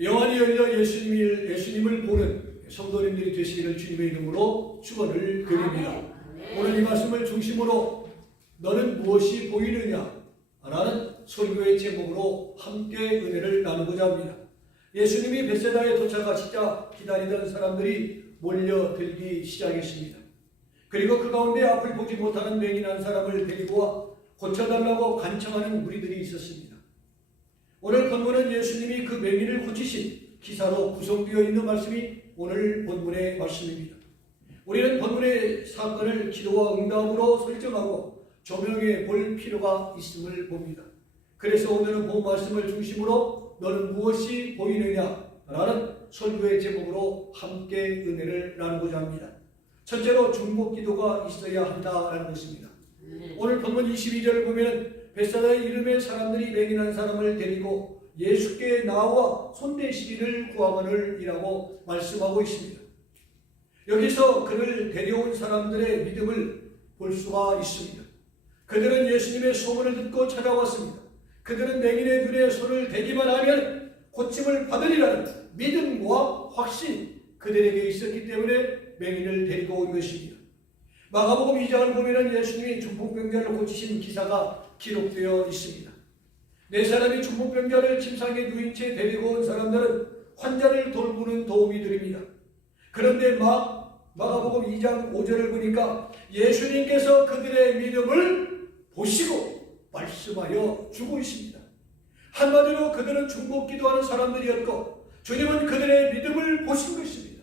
영안이 열려 예수님을 보는 성도님들이 되시기를 주님의 이름으로 축원을 드립니다. 오늘 이 말씀을 중심으로 너는 무엇이 보이느냐 라는 설교의 제목으로 함께 은혜를 나누고자 합니다. 예수님이 벳세다에 도착하시자 기다리던 사람들이 몰려들기 시작했습니다. 그리고 그 가운데 앞을 보지 못하는 맹인한 사람을 데리고 와 고쳐달라고 간청하는 무리들이 있었습니다. 오늘 본문은 예수님이 그 맹인을 고치신 기사로 구성되어 있는 말씀이 오늘 본문의 말씀입니다. 우리는 본문의 사건을 기도와 응답으로 설정하고 조명해 볼 필요가 있음을 봅니다. 그래서 오늘은 본 말씀을 중심으로 너는 무엇이 보이느냐 라는 설교의 제목으로 함께 은혜를 나누고자 합니다. 첫째로 중보기도가 있어야 한다라는 것입니다. 오늘 본문 22절을 보면 벳사다의 이름의 사람들이 맹인한 사람을 데리고 예수께 나와 손대시기를 구하거늘이라고 말씀하고 있습니다. 여기서 그를 데려온 사람들의 믿음을 볼 수가 있습니다. 그들은 예수님의 소문을 듣고 찾아왔습니다. 그들은 맹인의 눈에 손을 대기만 하면 고침을 받으리라는 믿음과 확신 그들에게 있었기 때문에 맹인을 데리고 온 것입니다. 마가복음 2장을 보면 예수님이 중풍병자를 고치신 기사가 기록되어 있습니다. 네 사람이 중풍병자를 침상에 누인 채 데리고 온 사람들은 환자를 돌보는 도움이 드립니다. 그런데 마가복음 2장 5절을 보니까 예수님께서 그들의 믿음을 보시고 말씀하여 주고 있습니다. 한마디로 그들은 중보기도하는 사람들이었고 주님은 그들의 믿음을 보신 것입니다.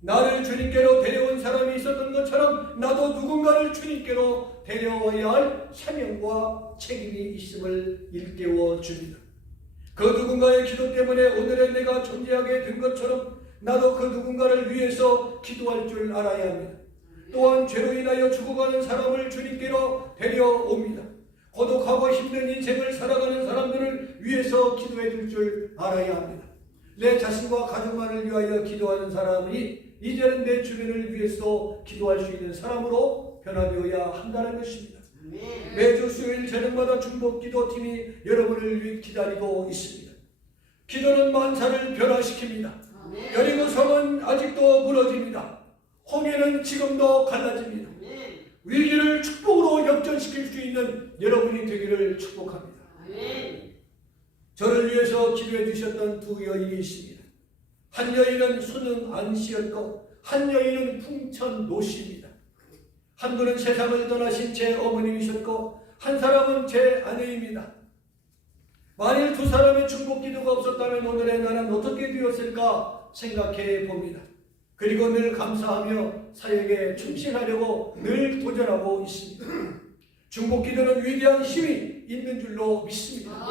나를 주님께로 데려온 사람이 있었던 것처럼 나도 누군가를 주님께로 데려와야 할 사명과 책임이 있음을 일깨워 줍니다. 그 누군가의 기도 때문에 오늘의 내가 존재하게 된 것처럼 나도 그 누군가를 위해서 기도할 줄 알아야 합니다. 또한 죄로 인하여 죽어가는 사람을 주님께로 데려옵니다. 고독하고 힘든 인생을 살아가는 사람들을 위해서 기도해 줄 줄 알아야 합니다. 내 자신과 가족만을 위하여 기도하는 사람이 이제는 내 주변을 위해서 기도할 수 있는 사람으로 변화되어야 한다는 것입니다. 매주 수요일 저녁마다 중보기도팀이 여러분을 위해 기다리고 있습니다. 기도는 만사를 변화시킵니다. 여리고성은 아직도 무너집니다. 홍해는 지금도 갈라집니다. 위기를 축복으로 역전시킬 수 있는 여러분이 되기를 축복합니다. 저를 위해서 기도해 주셨던 두 여인이 있습니다. 한 여인은 수능 안씨였고 한 여인은 풍천 노씨입니다. 한 분은 세상을 떠나신 제 어머님이셨고 한 사람은 제 아내입니다. 만일 두 사람의 중보기도가 없었다면 오늘의 나는 어떻게 되었을까 생각해 봅니다. 그리고 늘 감사하며 사역에 충실하려고 늘 도전하고 있습니다. 중보기도는 위대한 힘이 있는 줄로 믿습니다.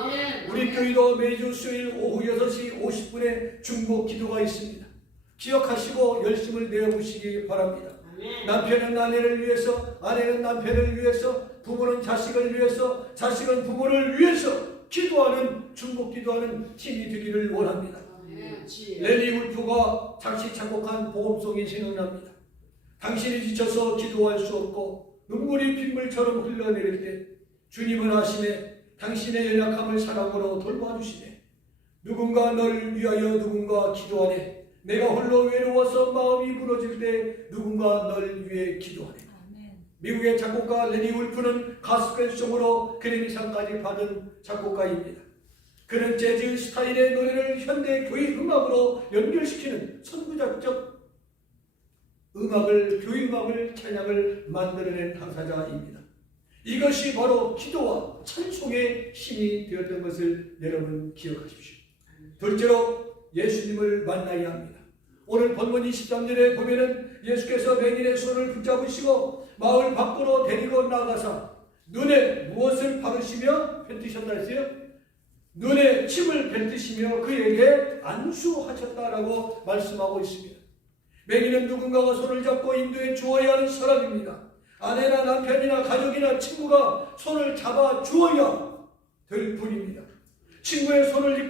우리 교회도 매주 수요일 오후 6시 50분에 중보기도가 있습니다. 기억하시고 열심을 내어보시기 바랍니다. 남편은 아내를 위해서, 아내는 남편을 위해서, 부모는 자식을 위해서, 자식은 부모를 위해서 기도하는 중보기도하는 팀이 되기를 원합니다. 레니 울프가 작시 작곡한 복음송이 생각납니다. 당신이 지쳐서 기도할 수 없고 눈물이 빗물처럼 흘러내릴 때 주님은 아시네. 당신의 연약함을 사랑으로 돌봐주시네. 누군가 널 위하여 누군가 기도하네. 내가 홀로 외로워서 마음이 무너질 때 누군가 널 위해 기도하네. 미국의 작곡가 레니 울프는 가스펠송으로 그래미상까지 받은 작곡가입니다. 그는 재즈 스타일의 노래를 현대 교회 음악으로 연결시키는 선구자적 교회 음악을 찬양을 만들어낸 당사자입니다. 이것이 바로 기도와 찬송의 힘이 되었던 것을 여러분 기억하십시오. 둘째로 예수님을 만나야 합니다. 오늘 본문 23절에 보면은 예수께서 맹인의 손을 붙잡으시고 마을 밖으로 데리고 나가사 눈에 무엇을 바르시며 뱉으셨다 했어요? 눈에 침을 뱉으시며 그에게 안수하셨다라고 말씀하고 있습니다. 맹인은 누군가가 손을 잡고 인도해 주어야 하는 사람입니다. 아내나 남편이나 가족이나 친구가 손을 잡아 주어야 될 분입니다. 친구의 손을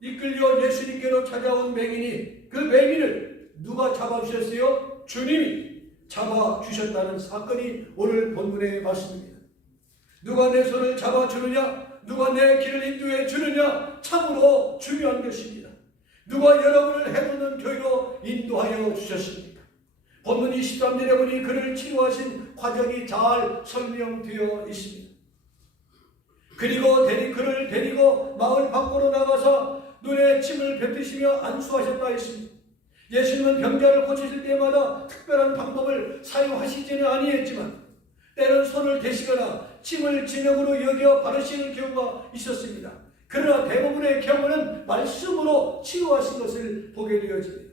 이끌려 예수님께로 찾아온 맹인이 그 맹인을 누가 잡아주셨어요? 주님이 잡아주셨다는 사건이 오늘 본문의 말씀입니다. 누가 내 손을 잡아주느냐? 누가 내 길을 인도해 주느냐 참으로 중요한 것입니다. 누가 여러분을 해놓는 교회로 인도하여 주셨습니까? 본문 23절에 보니 그를 치료하신 과정이 잘 설명되어 있습니다. 그리고 그를 데리고 마을 밖으로 나가서 눈에 침을 뱉으시며 안수하셨다 했습니다. 예수님은 병자를 고치실 때마다 특별한 방법을 사용하시지는 아니했지만 때는 손을 대시거나 침을 진흙으로 여겨 바르시는 경우가 있었습니다. 그러나 대부분의 경우는 말씀으로 치료하신 것을 보게 되어집니다.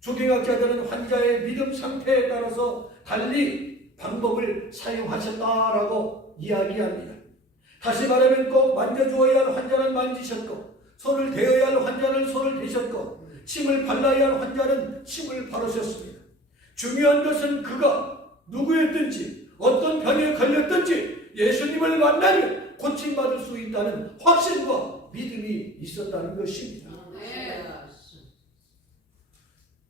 조경학자들은 환자의 믿음 상태에 따라서 달리 방법을 사용하셨다라고 이야기합니다. 다시 말하면 꼭 만져주어야 할 환자는 만지셨고, 손을 대어야 할 환자는 손을 대셨고, 침을 발라야 할 환자는 침을 바르셨습니다. 중요한 것은 그가 누구였든지 어떤 병에 걸렸든지 예수님을 만나면 고침받을 수 있다는 확신과 믿음이 있었다는 것입니다.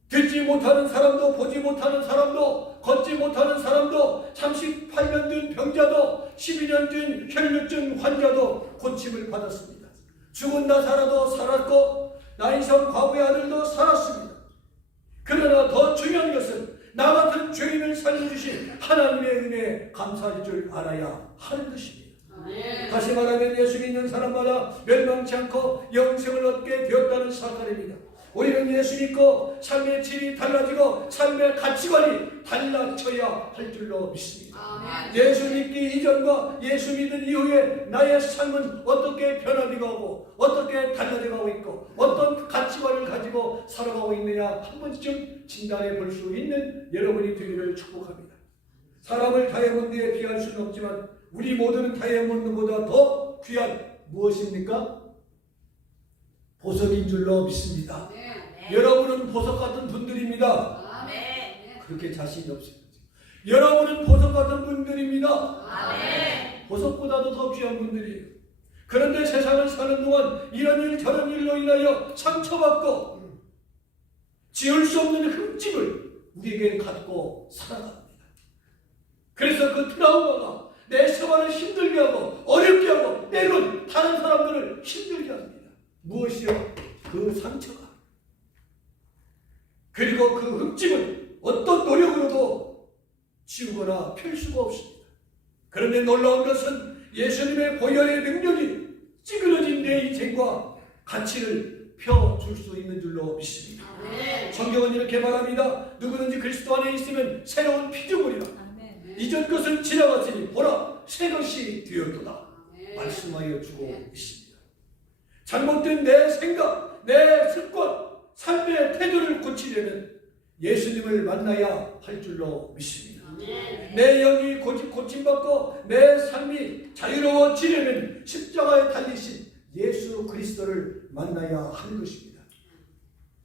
듣지 못하는 사람도 보지 못하는 사람도 걷지 못하는 사람도 38년 된 병자도 12년 된 혈류증 환자도 고침을 받았습니다. 죽은 나사로도 살았고 나인성 과부의 아들도 살았습니다. 그러나 더 중요한 것은 나 같은 죄인을 살려주신 하나님의 은혜에 감사할 줄 알아야 하는 것입니다. 다시 말하면 예수 믿는 사람마다 멸망치 않고 영생을 얻게 되었다는 사실입니다. 우리는 예수 믿고 삶의 질이 달라지고 삶의 가치관이 달라져야 할 줄로 믿습니다. 예수 믿기 이전과 예수 믿은 이후에 나의 삶은 어떻게 변화되고 어떻게 달라져가고 있고 어떤 가치관을 가지고 살아가고 있느냐 한 번쯤 진단해 볼 수 있는 여러분이 되기를 축복합니다. 사람을 다이아몬드에 비할 수는 없지만 우리 모두는 다이아몬드보다 더 귀한 무엇입니까? 보석인 줄로 믿습니다. 여러분은 보석 같은 분들입니다. 그렇게 자신이 없습니다. 여러분은 보석 같은 분들입니다. 보석보다도 더 귀한 분들이에요. 그런데 세상을 사는 동안 이런 일 저런 일로 인하여 상처받고 지울 수 없는 흠집을 우리에게 갖고 살아갑니다. 그래서 그 트라우마가 내 생활을 힘들게 하고 어렵게 하고 때론 다른 사람들을 힘들게 합니다. 무엇이요? 그 상처가. 그리고 그 흠집은 어떤 노력으로도 지우거나 펼 수가 없습니다. 그런데 놀라운 것은 예수님의 보혈의 능력이 찌그러진 내 인생과 가치를 펴줄 수 있는 줄로 믿습니다. 성경은 이렇게 말합니다. 누구든지 그리스도 안에 있으면 새로운 피조물이라. 이전 것은 지나갔으니 보라 새 것이 되었도다. 말씀하여 주고 있습니다. 잘못된 내 생각, 내 습관, 삶의 태도를 고치려면 예수님을 만나야 할 줄로 믿습니다. 내 영이 고침받고 내 삶이 자유로워지려면 십자가에 달리신 예수 그리스도를 만나야 하는 것입니다.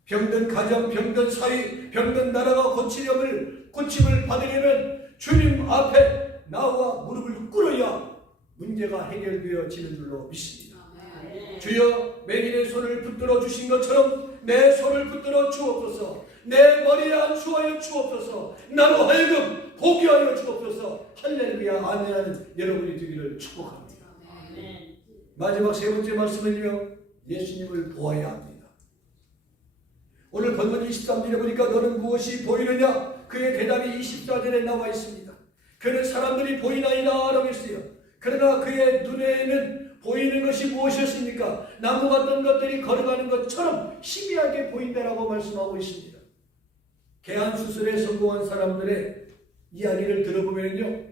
병든 가정, 병든 사회, 병든 나라가 고침을 받으려면 주님 앞에 나와 무릎을 꿇어야 문제가 해결되어지는 줄로 믿습니다. 주여 맹인의 손을 붙들어 주신 것처럼 내 손을 붙들어 주옵소서. 내 머리에 안수하여 주옵소서. 나로 하여금 보게 하여 주옵소서. 할렐루야 아멘하는 여러분이 되기를 축복합니다. 마지막 세 번째 말씀은요, 예수님을 보아야 합니다. 오늘 본문 23절에 보니까 너는 무엇이 보이느냐? 그의 대답이 24절에 나와 있습니다. 그는 사람들이 보이나이다 라고 했어요. 그러나 그의 눈에는 보이는 것이 무엇이었습니까? 나무 같은 것들이 걸어가는 것처럼 희미하게 보인다라고 말씀하고 있습니다. 개안 수술에 성공한 사람들의 이야기를 들어보면요,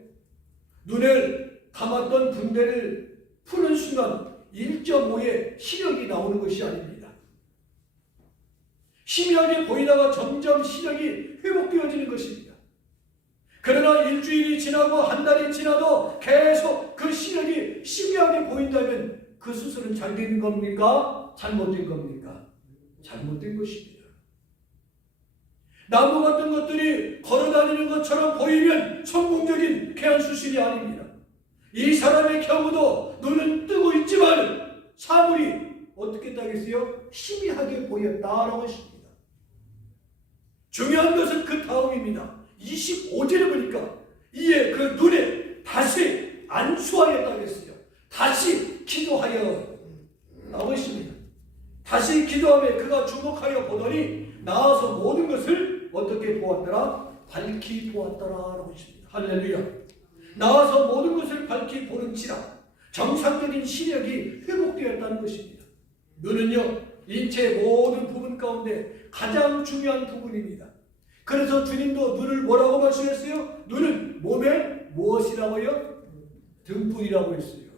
눈을 감았던 붕대를 푸는 순간 1.5의 시력이 나오는 것이 아닙니다. 희미하게 보이다가 점점 시력이 회복되어지는 것입니다. 그러나 일주일이 지나고 한 달이 지나도 계속 그 시력이 희미하게 보인다면 그 수술은 잘 된 겁니까? 잘못된 겁니까? 잘못된 것입니다. 나무 같은 것들이 걸어다니는 것처럼 보이면 성공적인 개안 수술이 아닙니다. 이 사람의 경우도 눈은 뜨고 있지만 사물이 어떻게 따겠어요? 희미하게 보였다라고 했습니다. 중요한 것은 그 다음입니다. 25절에 보니까 이에 그 눈에 다시 안수하였다고 했어요. 다시 기도하여 나오십니다. 다시 기도하며 그가 주목하여 보더니 나와서 모든 것을 어떻게 보았더라? 밝히 보았더라라고 했습니다. 할렐루야. 나와서 모든 것을 밝히 보는지라 정상적인 시력이 회복되었다는 것입니다. 눈은요, 인체의 모든 부분 가운데 가장 중요한 부분입니다. 그래서 주님도 눈을 뭐라고 말씀했어요? 눈은 몸의 무엇이라고요? 등불이라고 했어요.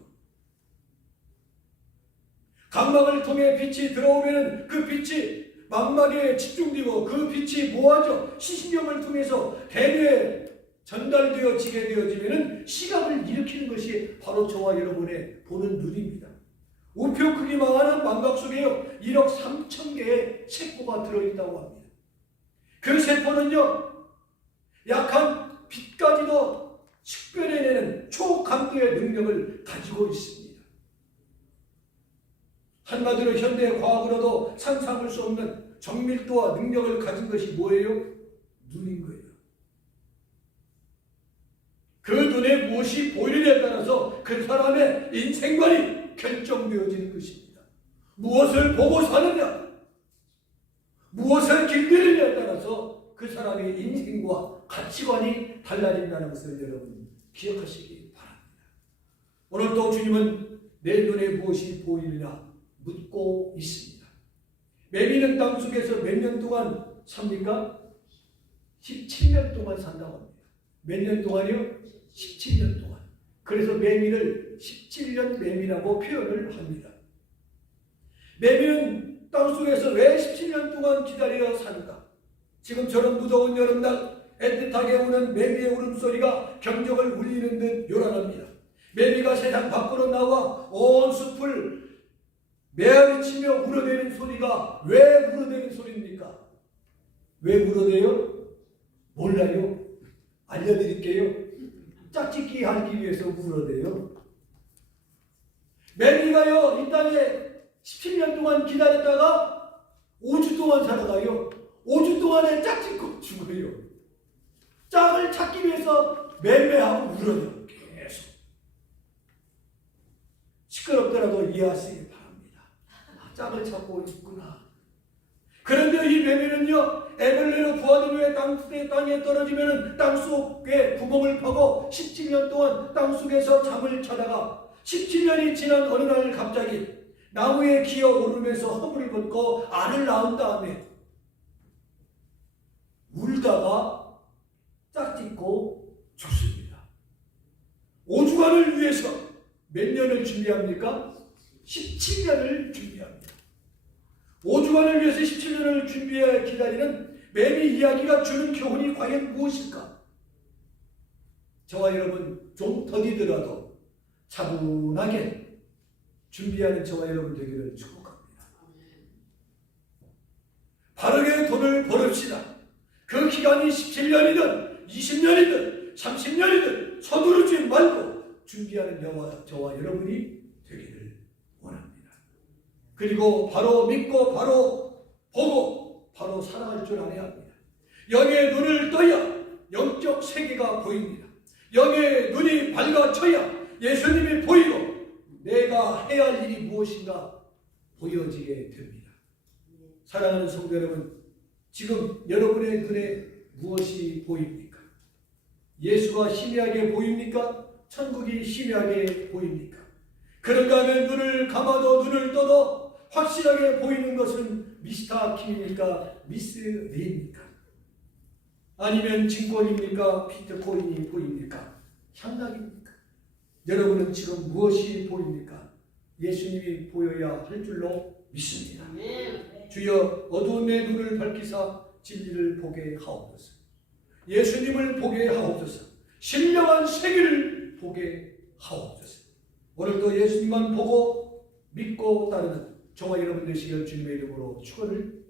각막을 통해 빛이 들어오면 그 빛이 망막에 집중되고 그 빛이 뭐하죠? 시신경을 통해서 대뇌에 전달되어지게 되어지면 시각을 일으키는 것이 바로 저와 여러분의 보는 눈입니다. 우표 크기만한 망각 속에요 1억 3천 개의 세포가 들어있다고 합니다. 그 세포는요 약한 빛까지도 식별해내는 초강도의 능력을 가지고 있습니다. 한마디로 현대 과학으로도 상상할 수 없는 정밀도와 능력을 가진 것이 뭐예요? 눈인 거예요. 그 눈에 무엇이 보이느냐에 따라서 그 사람의 인생관이 결정되어지는 것입니다. 무엇을 보고 사느냐, 무엇을 길들이느냐에 따라서 그 사람의 인생과 가치관이 달라진다는 것을 여러분 기억하시기 바랍니다. 오늘 또 주님은 내 눈에 무엇이 보이느냐 묻고 있습니다. 매미는 땅속에서 몇 년 동안 삽니까? 17년 동안 산다고 합니다. 몇 년 동안이요? 17년 동안. 그래서 매미를 17년 매미라고 표현을 합니다. 매미는 땅속에서 왜 17년 동안 기다려 사는가? 지금처럼 무더운 여름날 애틋하게 우는 매미의 울음소리가 경적을 울리는 듯 요란합니다. 매미가 세상 밖으로 나와 온 숲을 메아리치며 울어대는 소리가 왜 울어대는 소리입니까? 왜 울어대요? 몰라요. 알려드릴게요. 짝짓기 하기 위해서 울어대요. 매미가요 이 땅에 17년 동안 기다렸다가 5주 동안 살아가요. 5주 동안에 짝짓고 죽어요. 짝을 찾기 위해서 매매하고 울어요. 계속. 시끄럽더라도 이해하시기 바랍니다. 짝을 찾고 있구나. 그런데 이 매매는요 에벨레로 부하된 후에 땅에 떨어지면 땅속에 구멍을 파고 17년 동안 땅속에서 잠을 자다가 17년이 지난 어느 날 갑자기 나무에 기어 오르면서 허물을 벗고 알을 낳은 다음에 울다가 짝짓고 죽습니다. 5주간을 위해서 몇 년을 준비합니까? 17년을 준비합니다. 5주간을 위해서 17년을 준비해 기다리는 매미 이야기가 주는 교훈이 과연 무엇일까? 저와 여러분 좀 더디더라도 차분하게 준비하는 저와 여러분 되기를 축복합니다. 바르게 돈을 벌읍시다. 그 기간이 17년이든 20년이든 30년이든 서두르지 말고 준비하는 저와 여러분이 되기를 원합니다. 그리고 바로 믿고 바로 보고 바로 살아갈 줄 알아야 합니다. 영의 눈을 떠야 영적 세계가 보입니다. 영의 눈이 밝아져야 예수님이 보이고 내가 해야 할 일이 무엇인가 보여지게 됩니다. 사랑하는 성도 여러분, 지금 여러분의 눈에 무엇이 보입니까? 예수가 희미하게 보입니까? 천국이 희미하게 보입니까? 그런가 하면 눈을 감아도 눈을 떠도 확실하게 보이는 것은 미스터 킴입니까? 미스 리입니까? 아니면 증권입니까? 비트코인이 보입니까? 향락입니까? 여러분은 지금 무엇이 보입니까? 예수님이 보여야 할 줄로 믿습니다. 주여 어두운 내 눈을 밝히사 진리를 보게 하옵소서. 예수님을 보게 하옵소서. 신령한 세계를 보게 하옵소서. 오늘도 예수님만 보고 믿고 따르는 저와 여러분 되시기를 주님의 이름으로 축원을